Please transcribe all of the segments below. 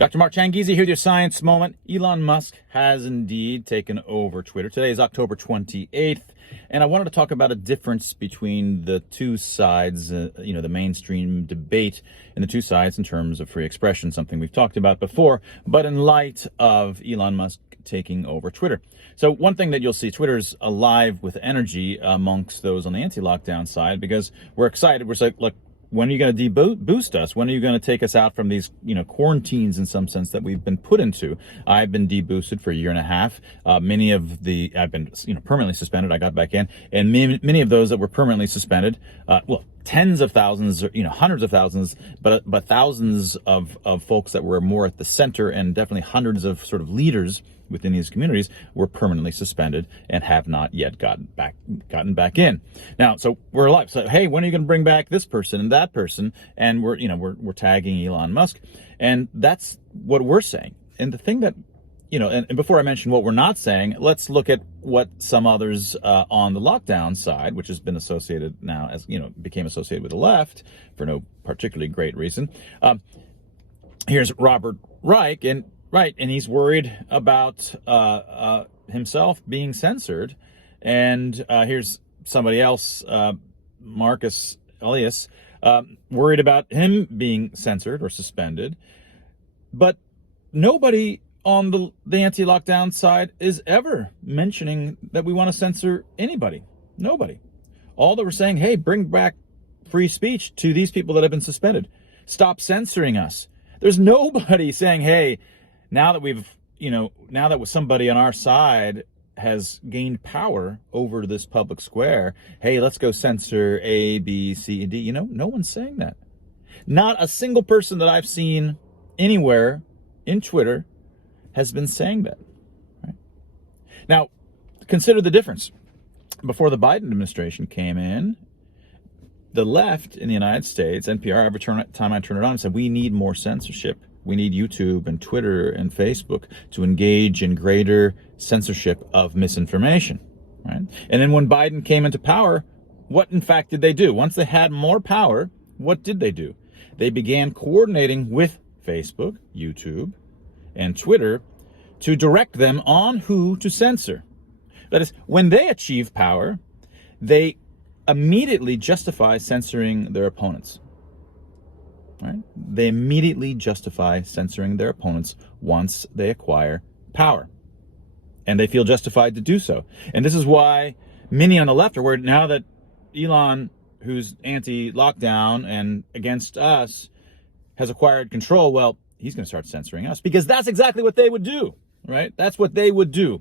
Dr. Mark Changizi here with your Science Moment. Elon Musk has indeed taken over Twitter. Today is October 28th, and I wanted to talk about a difference between the two sides, the mainstream debate and the two sides in terms of free expression, something we've talked about before, but in light of Elon Musk taking over Twitter. So one thing that you'll see, Twitter's alive with energy amongst those on the anti-lockdown side because we're excited. We're like, look, when are you going to boost us? When are you going to take us out from these, quarantines in some sense that we've been put into? I've been deboosted for a year and a half. I've been, permanently suspended. I got back in, and many of those that were permanently suspended, tens of thousands, hundreds of thousands, but thousands of folks that were more at the center, and definitely hundreds of sort of leaders within these communities were permanently suspended and have not yet gotten back in. Now, so we're alive. So, hey, when are you going to bring back this person and that person? And we're tagging Elon Musk, and that's what we're saying. And the thing that, and before I mention what we're not saying, let's look at what some others on the lockdown side, which has been associated now as, became associated with the left for no particularly great reason. Here's Robert Reich, and he's worried about himself being censored. And here's somebody else, Marcus Elias, worried about him being censored or suspended. But nobody on the anti-lockdown side is ever mentioning that we want to censor anybody. Nobody. All that we're saying, hey, bring back free speech to these people that have been suspended. Stop censoring us. There's nobody saying, hey, now that somebody on our side has gained power over this public square, hey, let's go censor A, B, C, and D. No one's saying that. Not a single person that I've seen anywhere in Twitter has been saying that. Right? Now, consider the difference. Before the Biden administration came in, the left in the United States, NPR, every time I turn it on, said we need more censorship. We need YouTube and Twitter and Facebook to engage in greater censorship of misinformation. Right? And then when Biden came into power, what in fact did they do? Once they had more power, what did they do? They began coordinating with Facebook, YouTube, and Twitter to direct them on who to censor. That is, when they achieve power, they immediately justify censoring their opponents. Right? They immediately justify censoring their opponents once they acquire power. And they feel justified to do so. And this is why many on the left are worried now that Elon, who's anti-lockdown and against us, has acquired control. Well, he's going to start censoring us because that's exactly what they would do, right? That's what they would do.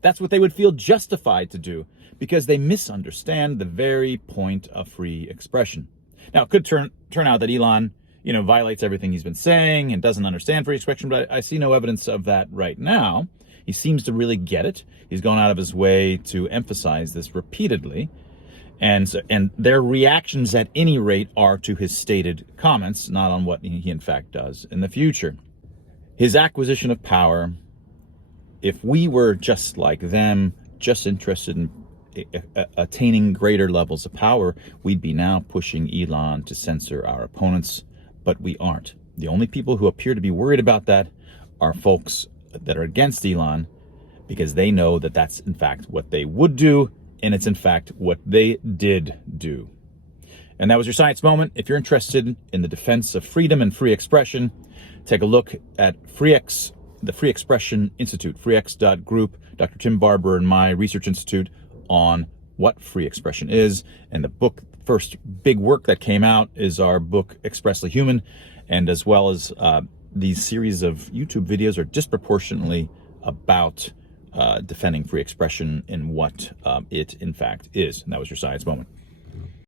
That's what they would feel justified to do because they misunderstand the very point of free expression. Now, it could turn out that Elon, violates everything he's been saying and doesn't understand free expression, but I see no evidence of that right now. He seems to really get it. He's gone out of his way to emphasize this repeatedly. And their reactions at any rate are to his stated comments, not on what he in fact does in the future. His acquisition of power, if we were just like them, just interested in attaining greater levels of power, we'd be now pushing Elon to censor our opponents, but we aren't. The only people who appear to be worried about that are folks that are against Elon because they know that that's in fact what they would do, and it's in fact what they did do. And that was your Science Moment. If you're interested in the defense of freedom and free expression, take a look at the Free Expression Institute, freex.group, Dr. Tim Barber and my research institute on what free expression is. And the book, first big work that came out is our book, Expressly Human. And as well as these series of YouTube videos are disproportionately about defending free expression and what it in fact is. And that was your Science Moment.